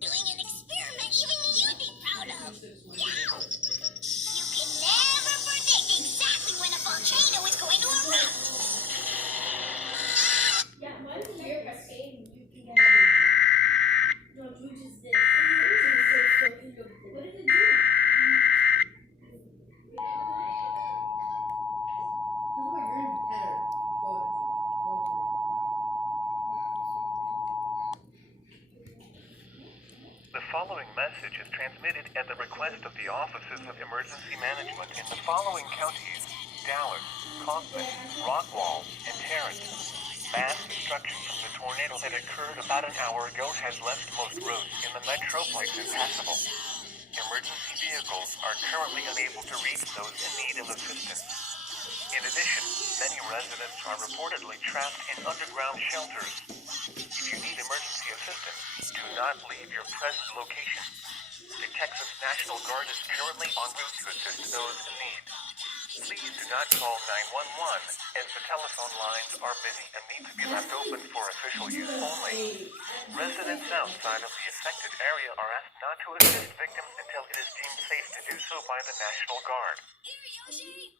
Doing an experiment even you'd be proud of. Yeah. You can never predict exactly when a volcano is going to erupt. Yeah, once you're a stain, you can get everything. No, you just did. What did it do? The following message is transmitted at the request of the Offices of Emergency Management in the following counties: Dallas, Kaufman, Rockwall, and Tarrant. Mass destruction from the tornado that occurred about an hour ago has left most roads in the Metroplex impassable. Emergency vehicles are currently unable to reach those in need of assistance. In addition, many residents are reportedly trapped in underground shelters. If you need emergency assistance, do not leave your present location. The Texas National Guard is currently en route to assist those in need. Please do not call 911 as the telephone lines are busy and need to be left open for official use only. Residents outside of the affected area are asked not to assist victims until it is deemed safe to do so by the National Guard. Here, Yoshi!